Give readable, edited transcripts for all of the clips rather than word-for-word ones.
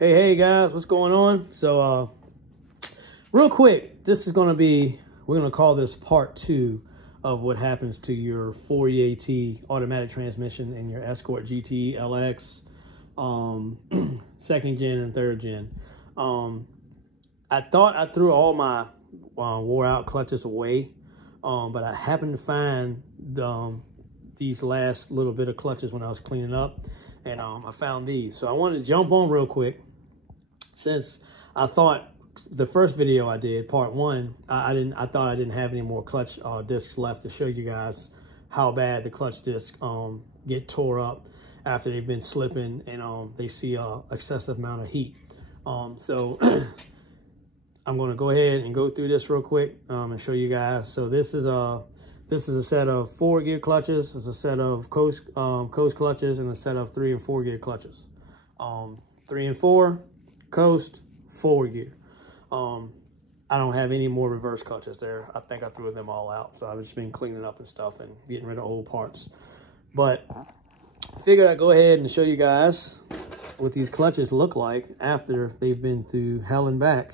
Hey guys, what's going on? So real quick, this is gonna be, we're gonna call this part 2 of what happens to your 4EAT automatic transmission in your Escort GT LX, 2nd gen and 3rd gen. I thought I threw all my wore out clutches away, but I happened to find these last little bit of clutches when I was cleaning up, and I found these. So I wanted to jump on real quick, since I thought the first video I did, part 1, I thought I didn't have any more clutch discs left to show you guys how bad the clutch discs get tore up after they've been slipping and they see excessive amount of heat. So I'm going to go ahead and go through this real quick and show you guys. So this is a set of 4 gear clutches. It's a set of coast clutches and a set of 3 and 4 gear clutches. 3 and 4 coast, 4 gear. I don't have any more reverse clutches there. I think I threw them all out. So I've just been cleaning up and stuff and getting rid of old parts. But figured I'd go ahead and show you guys what these clutches look like after they've been through hell and back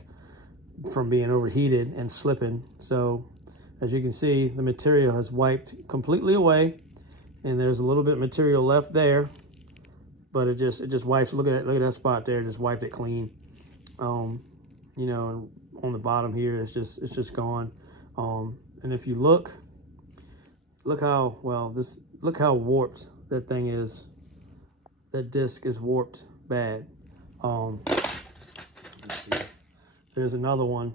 from being overheated and slipping. So as you can see, the material has wiped completely away, and there's a little bit of material left there, but it just wipes. Look at that spot there, just wiped it clean. You know, and on the bottom here, it's just gone. And if you look how warped that thing is. That disc is warped bad. Let's see. There's another one.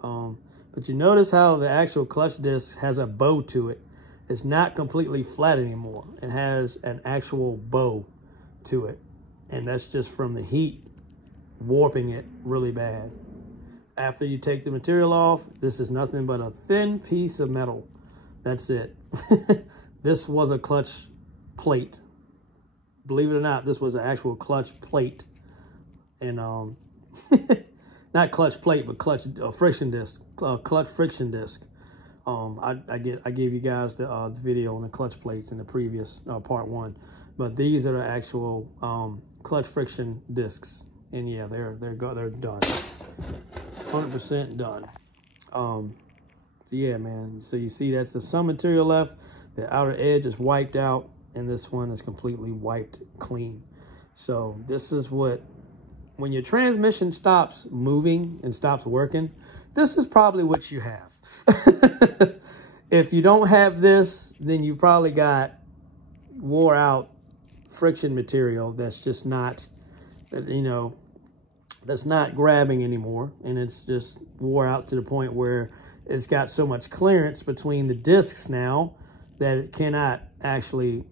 But you notice how the actual clutch disc has a bow to it. It's not completely flat anymore. It has an actual bow to it. And that's just from the heat warping it really bad. After you take the material off, this is nothing but a thin piece of metal. That's it. This was a clutch plate. Believe it or not, this was an actual clutch plate. And not clutch plate, but clutch friction disc, clutch friction disc. I gave you guys the video on the clutch plates in the previous part 1, but these are the actual clutch friction discs, and yeah, they're done, 100% done. So yeah, man. So you see, that's some material left. The outer edge is wiped out, and this one is completely wiped clean. So this is what, when your transmission stops moving and stops working, this is probably what you have. If you don't have this, then you probably got wore out friction material that's just not, you know, that's not grabbing anymore. And it's just wore out to the point where it's got so much clearance between the discs now that it cannot actually,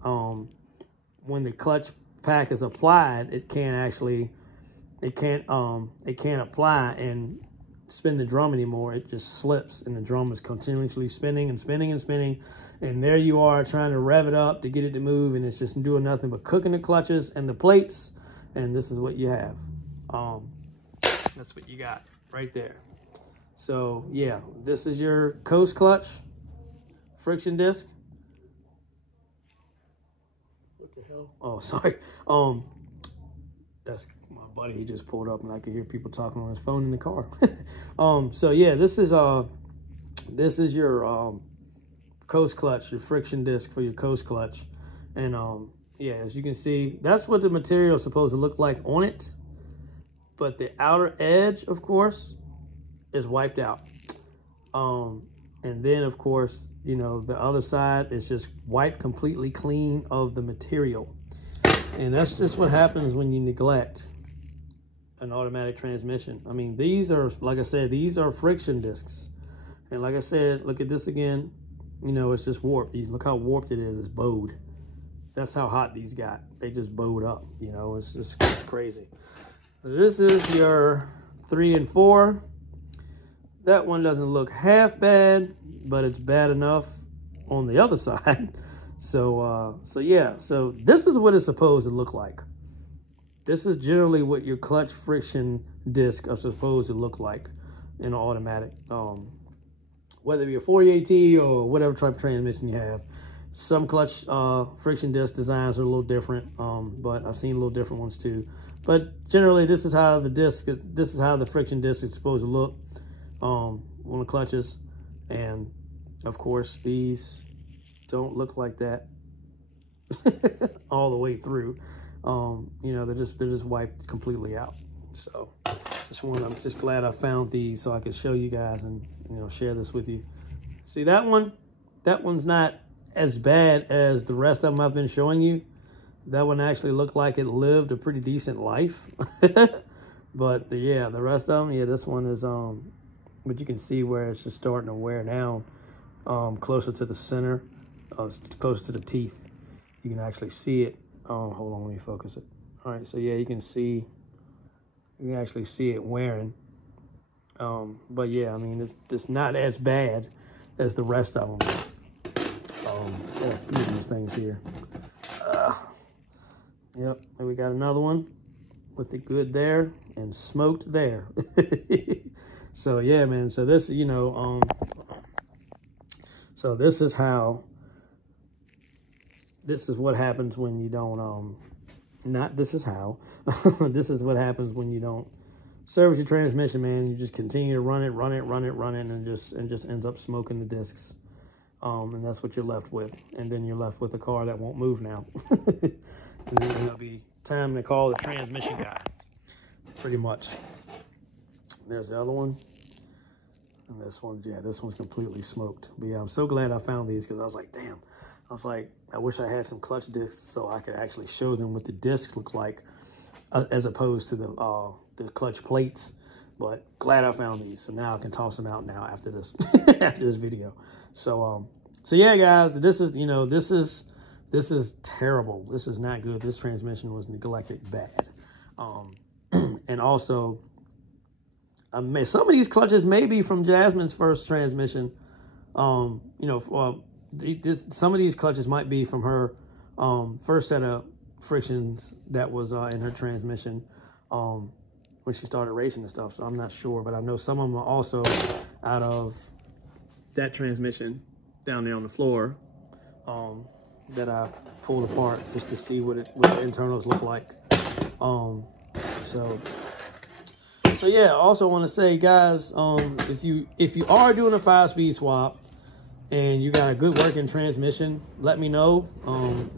when the clutch pack is applied, it can't apply and spin the drum anymore. It just slips, and the drum is continuously spinning and spinning and spinning. And there you are trying to rev it up to get it to move, and it's just doing nothing but cooking the clutches and the plates. And this is what you have. That's what you got right there. So yeah, this is your coast clutch friction disc. What the hell? Oh, sorry. That's my buddy. He just pulled up, and I could hear people talking on his phone in the car. So yeah, this is your coast clutch, your friction disc for your coast clutch. And yeah, as you can see, that's what the material is supposed to look like on it. But the outer edge, of course, is wiped out. And then, of course, you know, the other side is just wiped completely clean of the material. And that's just what happens when you neglect an automatic transmission. I mean, these are, like I said, these are friction discs. And like I said, look at this again. You know, it's just warped. Look how warped it is. It's bowed. That's how hot these got. They just bowed up. You know, it's just crazy. So this is your 3 and 4. That one doesn't look half bad, but it's bad enough on the other side. So yeah, so this is what it's supposed to look like. This is generally what your clutch friction disc are supposed to look like in an automatic. Whether it be a 4EAT or whatever type of transmission you have, Some clutch friction disc designs are a little different, but I've seen a little different ones too. But generally, this is how the friction disc is supposed to look on the clutches. And of course, these don't look like that all the way through. You know, they're just wiped completely out. So I'm just glad I found these so I could show you guys and, you know, share this with you. See that one? That one's not as bad as the rest of them I've been showing you. That one actually looked like it lived a pretty decent life. But yeah, the rest of them, yeah, this one is, but you can see where it's just starting to wear down, closer to the center, closer to the teeth. You can actually see it. Hold on, let me focus it. All right, so yeah, you can actually see it wearing. But yeah, I mean, it's not as bad as the rest of them. A few of these things here. Yep, and we got another one with the good there and smoked there. So yeah, man. So this, you know, so this is what happens when you don't, this is what happens when you don't service your transmission, man. You just continue to run it, and just ends up smoking the discs. And that's what you're left with. And then you're left with a car that won't move now. And then it'll be time to call the transmission guy, pretty much. There's the other one. And this one, yeah, this one's completely smoked. But yeah, I'm so glad I found these because I was like, damn. I was like, I wish I had some clutch discs so I could actually show them what the discs look like as opposed to the clutch plates. But glad I found these. So now I can toss them out now after this after this video. So yeah, guys, this is, you know, this is terrible. This is not good. This transmission was neglected bad. And also, some of these clutches may be from Jasmine's first transmission. You know, some of these clutches might be from her first set of frictions that was in her transmission when she started racing and stuff. So I'm not sure, but I know some of them are also out of that transmission down there on the floor that I pulled apart just to see what the internals look like. So yeah, I also want to say, guys, if you are doing a 5-speed swap and you got a good working transmission, let me know.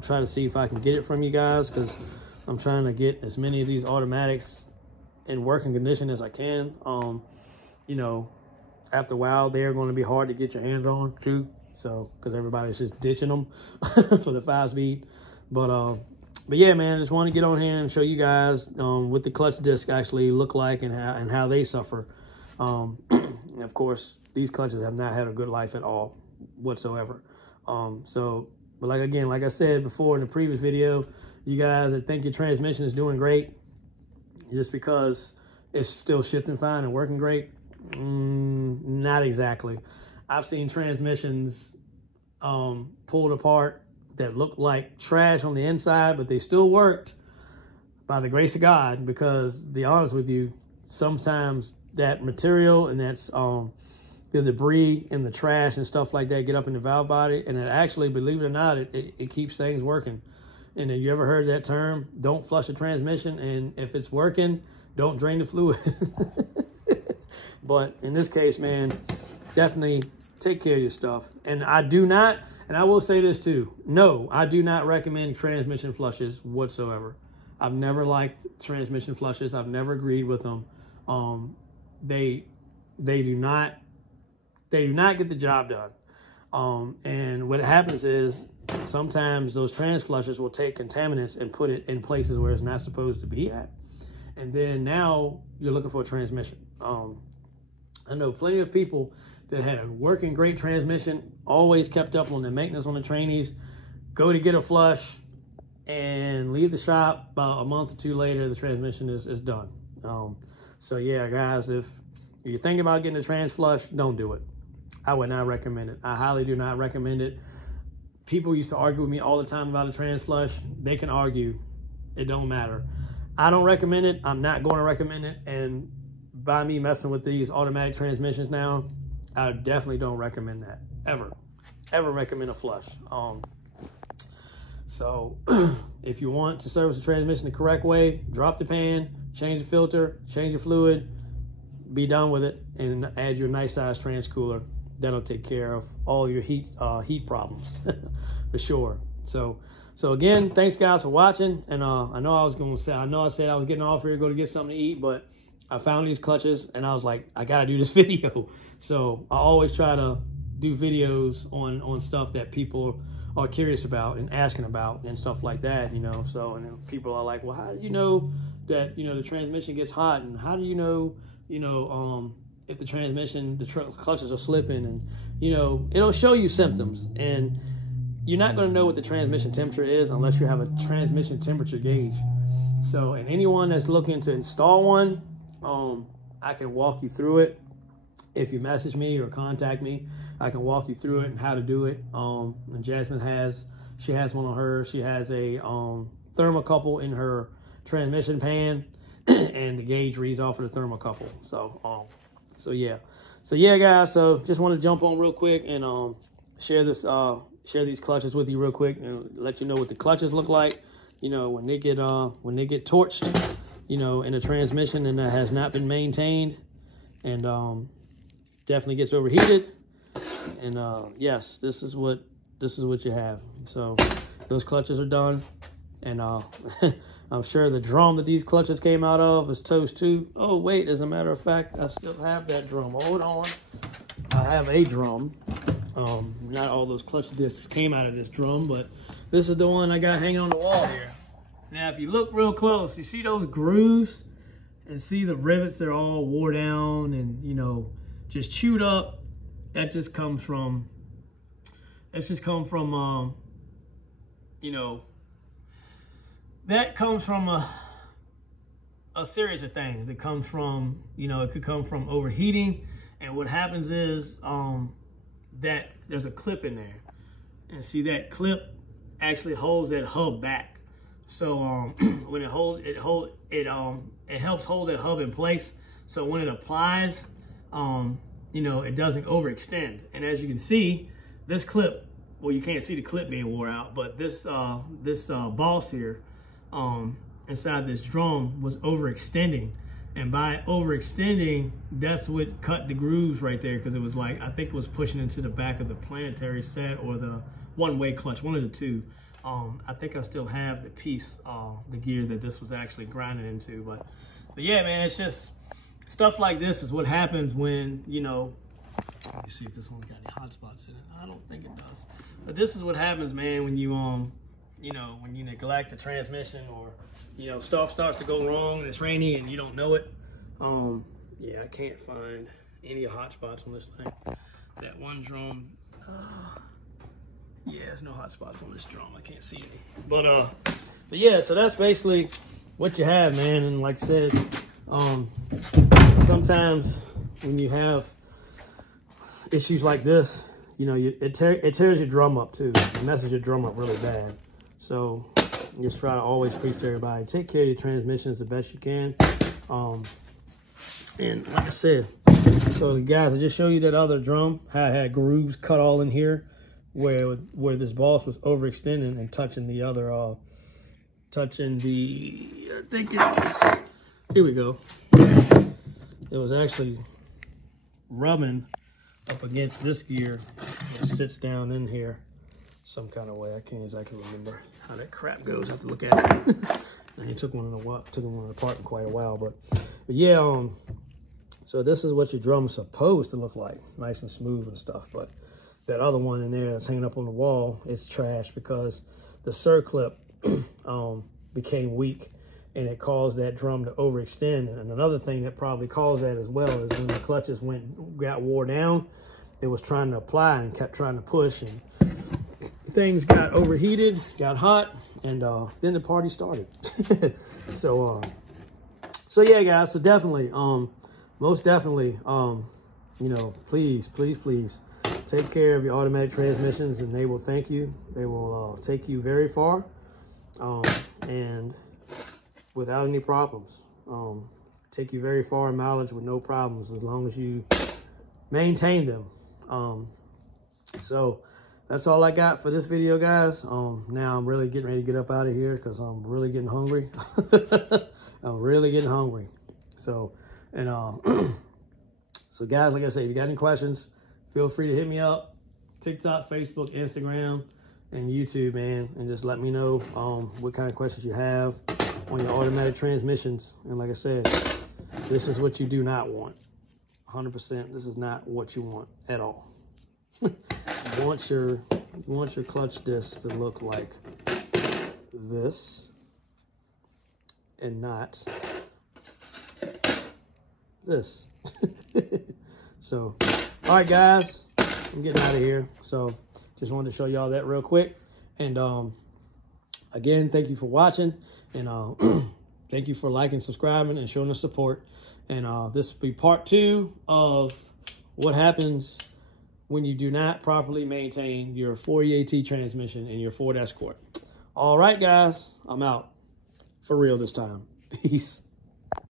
Try to see if I can get it from you guys, because I'm trying to get as many of these automatics in working condition as I can. You know, after a while, they're going to be hard to get your hands on too. So, because everybody's just ditching them for the 5-speed. But yeah, man, I just want to get on here and show you guys what the clutch discs actually look like and how they suffer. And of course, these clutches have not had a good life at all whatsoever. But like I said before in the previous video, you guys that think your transmission is doing great just because it's still shifting fine and working great, not exactly. I've seen transmissions pulled apart that looked like trash on the inside, but they still worked by the grace of God, because to be honest with you, sometimes that material and that's the debris and the trash and stuff like that get up in the valve body, and it actually, believe it or not, it keeps things working. And have you ever heard that term, don't flush a transmission, and if it's working, don't drain the fluid. But in this case, man, definitely take care of your stuff. And I do not, and I will say this too, no, I do not recommend transmission flushes whatsoever. I've never liked transmission flushes. I've never agreed with them. They do not get the job done. And what happens is sometimes those trans flushes will take contaminants and put it in places where it's not supposed to be at. And then now you're looking for a transmission. I know plenty of people that had a working great transmission, always kept up on the maintenance on the trainees, go to get a flush and leave the shop. About a month or two later, the transmission is done. So yeah, guys, if you're thinking about getting a trans flush, don't do it. I would not recommend it. I highly do not recommend it. People used to argue with me all the time about a trans flush. They can argue. It don't matter. I don't recommend it. I'm not going to recommend it. And by me messing with these automatic transmissions now, I definitely don't recommend that. Ever recommend a flush. So if you want to service the transmission the correct way, drop the pan, change the filter, change the fluid, be done with it, and add your nice size trans cooler. That'll take care of all your heat problems for sure. So again, thanks guys for watching. And I know I said I was getting off here to go to get something to eat, but I found these clutches and I was like, I gotta do this video. So I always try to do videos on stuff that people are curious about and asking about and stuff like that, you know. So, and then people are like, well, how do you know that, you know, the transmission gets hot, and how do you know, if the transmission, the clutches are slipping? And, you know, it'll show you symptoms, and you're not going to know what the transmission temperature is unless you have a transmission temperature gauge. So, and anyone that's looking to install one, I can walk you through it. If you message me or contact me, I can walk you through it and how to do it. And Jasmine has one on her. She has a thermocouple in her transmission pan, and the gauge reads off of the thermocouple. So yeah, guys. So just want to jump on real quick and share these clutches with you real quick and let you know what the clutches look like. You know, when they get torched, you know, in a transmission and that has not been maintained, and definitely gets overheated. And yes, this is what you have. So those clutches are done, and I'm sure the drum that these clutches came out of is toast too. Oh wait, as a matter of fact, I still have that drum. Hold on, I have a drum. Not all those clutch discs came out of this drum, but this is the one I got hanging on the wall here. Now, if you look real close, you see those grooves and see the rivets, they're all wore down and, you know, just chewed up. That just comes from, you know, that comes from a series of things. It comes from, you know, it could come from overheating. And what happens is that there's a clip in there. And see, that clip actually holds that hub back. So when it holds, it helps hold that hub in place. So when it applies, you know, it doesn't overextend. And as you can see, this clip, well, you can't see the clip being wore out, but this boss here inside this drum was overextending. And by overextending, that's what cut the grooves right there, because it was like, I think it was pushing into the back of the planetary set or the one-way clutch, one of the two. I think I still have the piece, the gear that this was actually grinding into. But yeah, man, it's just stuff like this is what happens when, you know, let me see if this one's got any hot spots in it. I don't think it does. But this is what happens, man, when you, you know, when you neglect the transmission, or, you know, stuff starts to go wrong and it's rainy and you don't know it. Yeah, I can't find any hot spots on this thing. That one drum, yeah, there's no hot spots on this drum. I can't see any. But yeah, so that's basically what you have, man. And like I said, sometimes when you have issues like this, you know, it tears your drum up too. It messes your drum up really bad. So just try to always preach to everybody, take care of your transmissions the best you can. And like I said, so guys, I just showed you that other drum, how it had grooves cut all in here, where this boss was overextending and touching the other, I think it was, here we go. It was actually rubbing up against this gear that sits down in here some kind of way. I can't exactly remember how that crap goes. I have to look at it. I took one apart in quite a while, but yeah, so this is what your drum is supposed to look like, nice and smooth and stuff. But that other one in there that's hanging up on the wall, it's trash because the circlip became weak, and it caused that drum to overextend. And another thing that probably caused that as well is when the clutches got wore down, it was trying to apply and kept trying to push, and things got overheated, got hot, and then the party started. So yeah, guys, so definitely, most definitely, you know, please take care of your automatic transmissions, and they will thank you. They will take you very far, and without any problems. Take you very far in mileage with no problems, as long as you maintain them. So that's all I got for this video, guys. Now I'm really getting ready to get up out of here because I'm really getting hungry. I'm really getting hungry. So, and so guys, like I said, if you got any questions, feel free to hit me up. TikTok, Facebook, Instagram, and YouTube, man. And just let me know what kind of questions you have on your automatic transmissions. And like I said, this is what you do not want. 100%, this is not what you want at all. You want your clutch disc to look like this and not this. So, all right, guys, I'm getting out of here. So, just wanted to show y'all that real quick. And again, thank you for watching. And thank you for liking, subscribing, and showing us support. And this will be part 2 of what happens when you do not properly maintain your 4EAT transmission in your Ford Escort. All right, guys, I'm out. For real this time. Peace.